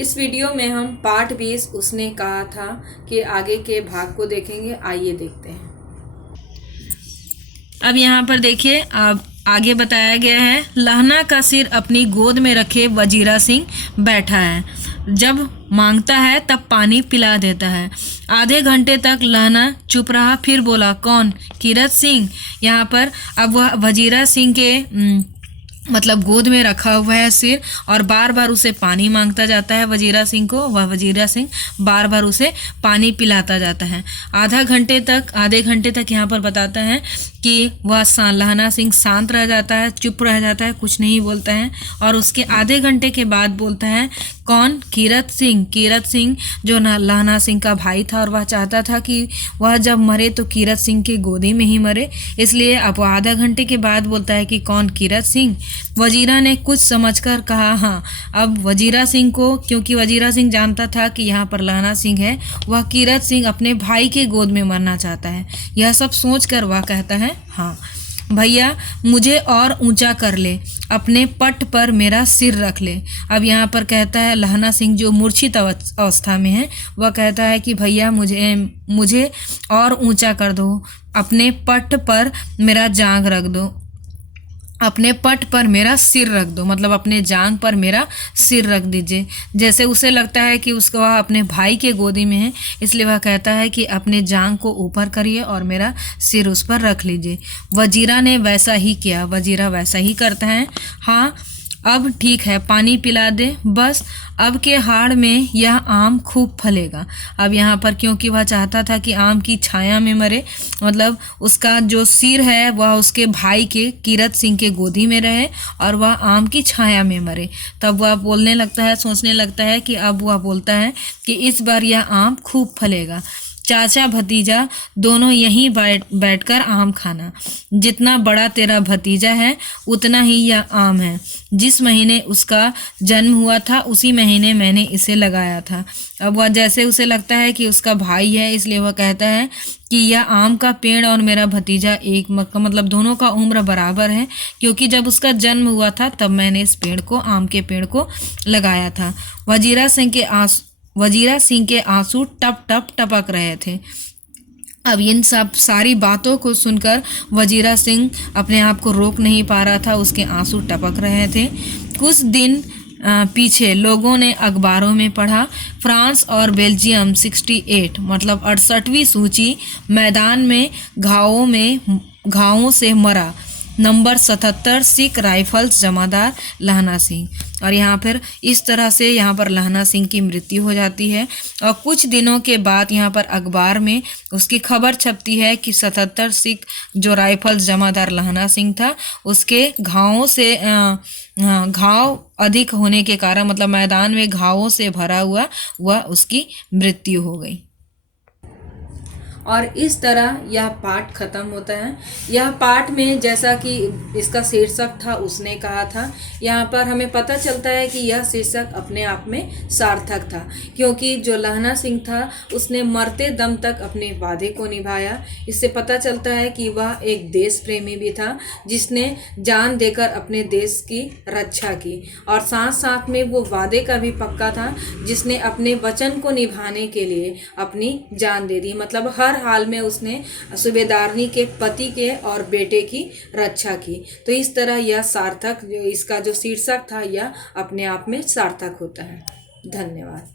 इस वीडियो में हम पार्ट 20 उसने कहा था कि आगे के भाग को देखेंगे। आइए देखते हैं। अब यहाँ पर देखिए, अब आगे बताया गया है, लहना का सिर अपनी गोद में रखे वजीरा सिंह बैठा है। जब मांगता है तब पानी पिला देता है। आधे घंटे तक लहना चुप रहा, फिर बोला, कौन? कीरत सिंह। यहाँ पर अब वह वजीरा सिंह के मतलब गोद में रखा हुआ है सिर, और बार बार उसे पानी मांगता जाता है वजीरा सिंह को। वह वजीरा सिंह बार बार उसे पानी पिलाता जाता है। आधे घंटे तक यहाँ पर बताता है कि वह लहना सिंह शांत रह जाता है, चुप रह जाता है, कुछ नहीं बोलता है। और उसके आधे घंटे के बाद बोलता है, कौन? कीरत सिंह। कीरत सिंह जो लहना सिंह का भाई था, और वह चाहता था कि वह जब मरे तो कीरत सिंह की गोदी में ही मरे, इसलिए अब वह आधा घंटे के बाद बोलता है कि कौन? कीरत सिंह। वजीरा ने कुछ समझकर कहा, हाँ। अब वजीरा सिंह को, क्योंकि वजीरा सिंह जानता था कि यहाँ पर लहना सिंह है, वह कीरत सिंह अपने भाई के गोद में मरना चाहता है। यह सब सोचकर वह कहता है, हाँ भैया, मुझे और ऊंचा कर ले, अपने पट पर मेरा सिर रख ले। अब यहाँ पर कहता है लहना सिंह जो मूर्छित अवस्था में है, वह कहता है कि भैया मुझे और ऊंचा कर दो, अपने पट पर मेरा जांग रख दो, अपने पट पर मेरा सिर रख दो, मतलब अपने जांग पर मेरा सिर रख दीजिए। जैसे उसे लगता है कि उसका वह अपने भाई के गोदी में है, इसलिए वह कहता है कि अपने जांग को ऊपर करिए और मेरा सिर उस पर रख लीजिए। वजीरा ने वैसा ही किया। वजीरा वैसा ही करता है। हाँ, अब ठीक है, पानी पिला दे बस। अब के हाड़ में यह आम खूब फलेगा। अब यहाँ पर क्योंकि वह चाहता था कि आम की छाया में मरे, मतलब उसका जो सिर है वह उसके भाई के कीरत सिंह के गोदी में रहे और वह आम की छाया में मरे, तब वह बोलने लगता है, सोचने लगता है कि अब वह बोलता है कि इस बार यह आम खूब फलेगा। चाचा भतीजा दोनों यहीं बैठकर आम खाना। जितना बड़ा तेरा भतीजा है उतना ही यह आम है। जिस महीने उसका जन्म हुआ था उसी महीने मैंने इसे लगाया था। अब वह जैसे उसे लगता है कि उसका भाई है, इसलिए वह कहता है कि यह आम का पेड़ और मेरा भतीजा एक मतलब दोनों का उम्र बराबर है, क्योंकि जब उसका जन्म हुआ था तब मैंने इस पेड़ को, आम के पेड़ को लगाया था। वजीरा सिंह के आंसू टप टप टपक रहे थे। अब इन सब सारी बातों को सुनकर वजीरा सिंह अपने आप को रोक नहीं पा रहा था, उसके आंसू टपक रहे थे। कुछ दिन पीछे लोगों ने अखबारों में पढ़ा, फ्रांस और बेल्जियम 68 मतलब 68वीं सूची, मैदान में घावों से मरा, नंबर 77 सिख राइफल्स जमादार लहना सिंह। और यहाँ पर इस तरह से यहाँ पर लहना सिंह की मृत्यु हो जाती है। और कुछ दिनों के बाद यहाँ पर अखबार में उसकी खबर छपती है कि 77 सिख जो राइफल्स जमादार लहना सिंह था, उसके घाव अधिक होने के कारण, मतलब मैदान में घावों से भरा हुआ, वह उसकी मृत्यु हो गई। और इस तरह यह पाठ खत्म होता है। यह पाठ में जैसा कि इसका शीर्षक था उसने कहा था, यहाँ पर हमें पता चलता है कि यह शीर्षक अपने आप में सार्थक था, क्योंकि जो लहना सिंह था उसने मरते दम तक अपने वादे को निभाया। इससे पता चलता है कि वह एक देश प्रेमी भी था, जिसने जान देकर अपने देश की रक्षा की, और साथ साथ में वो वादे का भी पक्का था, जिसने अपने वचन को निभाने के लिए अपनी जान दे दी। मतलब हर हाल में उसने सूबेदारनी के पति के और बेटे की रक्षा की। तो इस तरह यह सार्थक, जो इसका जो शीर्षक था, यह अपने आप में सार्थक होता है। धन्यवाद।